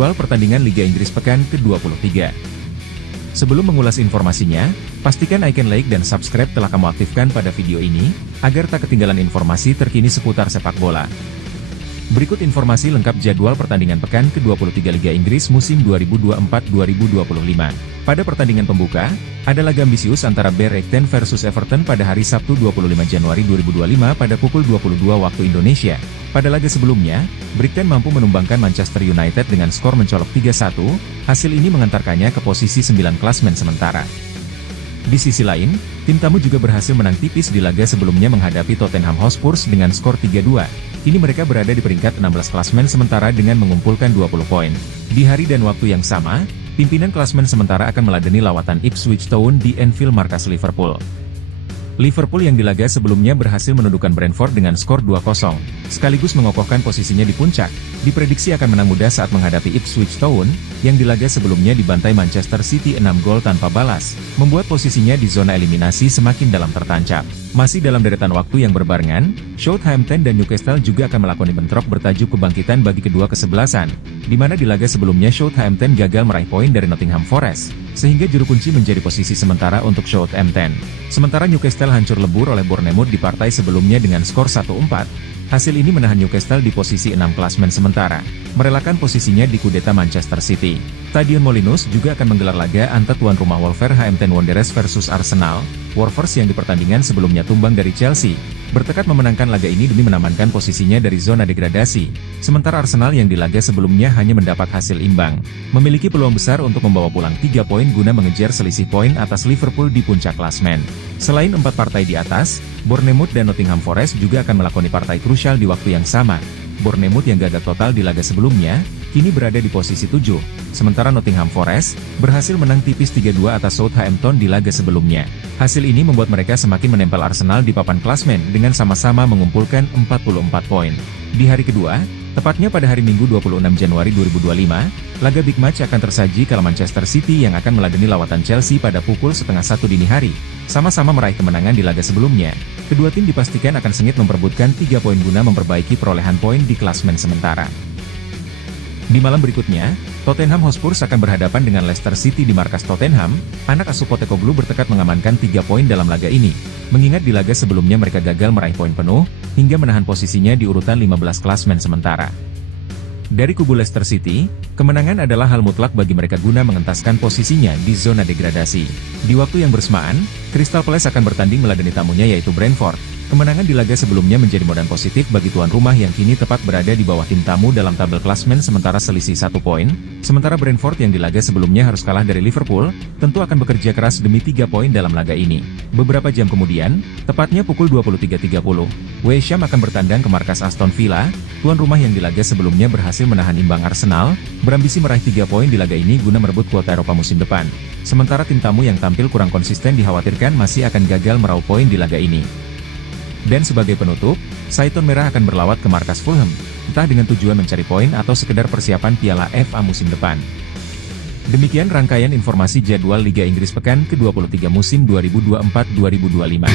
Jadwal pertandingan Liga Inggris pekan ke-23. Sebelum mengulas informasinya, pastikan icon like dan subscribe telah kamu aktifkan pada video ini, agar tak ketinggalan informasi terkini seputar sepak bola. Berikut informasi lengkap jadwal pertandingan pekan ke-23 Liga Inggris musim 2024-2025. Pada pertandingan pembuka, ada laga ambisius antara Brighton versus Everton pada hari Sabtu 25 Januari 2025 pada pukul 22 waktu Indonesia. Pada laga sebelumnya, Brighton mampu menumbangkan Manchester United dengan skor mencolok 3-1, hasil ini mengantarkannya ke posisi 9 klasmen sementara. Di sisi lain, tim tamu juga berhasil menang tipis di laga sebelumnya menghadapi Tottenham Hotspur dengan skor 3-2. Kini mereka berada di peringkat 16 klasmen sementara dengan mengumpulkan 20 poin. Di hari dan waktu yang sama, pimpinan klasmen sementara akan meladeni lawatan Ipswich Town di Anfield markas Liverpool. Liverpool yang di laga sebelumnya berhasil menundukkan Brentford dengan skor 2-0, sekaligus mengokohkan posisinya di puncak, diprediksi akan menang mudah saat menghadapi Ipswich Town, yang di laga sebelumnya dibantai Manchester City 6 gol tanpa balas, membuat posisinya di zona eliminasi semakin dalam tertancap. Masih dalam deretan waktu yang berbarengan, Southampton dan Newcastle juga akan melakoni bentrok bertajuk kebangkitan bagi kedua kesebelasan, di mana di laga sebelumnya Southampton gagal meraih poin dari Nottingham Forest, sehingga juru kunci menjadi posisi sementara untuk Southampton. Sementara Newcastle hancur lebur oleh Bournemouth di partai sebelumnya dengan skor 1-4. Hasil ini menahan Newcastle di posisi 6 klasmen sementara, merelakan posisinya di kudeta Manchester City. Stadion Molineux juga akan menggelar laga antar tuan rumah Wolverhampton Wanderers versus Arsenal. Wolves yang di pertandingan sebelumnya tumbang dari Chelsea, bertekad memenangkan laga ini demi mengamankan posisinya dari zona degradasi. Sementara Arsenal yang di laga sebelumnya hanya mendapat hasil imbang, memiliki peluang besar untuk membawa pulang 3 poin guna mengejar selisih poin atas Liverpool di puncak klasmen. Selain 4 partai di atas, Bournemouth dan Nottingham Forest juga akan melakoni partai krusial di waktu yang sama. Bournemouth yang gagal total di laga sebelumnya, kini berada di posisi 7, sementara Nottingham Forest berhasil menang tipis 3-2 atas Southampton di laga sebelumnya. Hasil ini membuat mereka semakin menempel Arsenal di papan klasmen dengan sama-sama mengumpulkan 44 poin. Di hari kedua, tepatnya pada hari Minggu 26 Januari 2025, laga big match akan tersaji kala Manchester City yang akan meladeni lawatan Chelsea pada pukul 12:30 dini hari. Sama-sama meraih kemenangan di laga sebelumnya, kedua tim dipastikan akan sengit memperebutkan 3 poin guna memperbaiki perolehan poin di klasmen sementara. Di malam berikutnya, Tottenham Hotspur akan berhadapan dengan Leicester City di markas Tottenham. Anak asuh Postecoglou bertekad mengamankan 3 poin dalam laga ini, mengingat di laga sebelumnya mereka gagal meraih poin penuh, hingga menahan posisinya di urutan 15 klasmen sementara. Dari kubu Leicester City, kemenangan adalah hal mutlak bagi mereka guna mengentaskan posisinya di zona degradasi. Di waktu yang bersamaan, Crystal Palace akan bertanding meladeni tamunya yaitu Brentford. Kemenangan di laga sebelumnya menjadi modal positif bagi tuan rumah yang kini tepat berada di bawah tim tamu dalam tabel klasmen sementara selisih 1 poin, sementara Brentford yang di laga sebelumnya harus kalah dari Liverpool, tentu akan bekerja keras demi 3 poin dalam laga ini. Beberapa jam kemudian, tepatnya pukul 23.30, West Ham akan bertandang ke markas Aston Villa. Tuan rumah yang di laga sebelumnya berhasil menahan imbang Arsenal, berambisi meraih 3 poin di laga ini guna merebut kuota Eropa musim depan. Sementara tim tamu yang tampil kurang konsisten dikhawatirkan masih akan gagal meraup poin di laga ini. Dan sebagai penutup, Sayton Merah akan berlawat ke markas Fulham, entah dengan tujuan mencari poin atau sekedar persiapan Piala FA musim depan. Demikian rangkaian informasi jadwal Liga Inggris pekan ke-23 musim 2024-2025.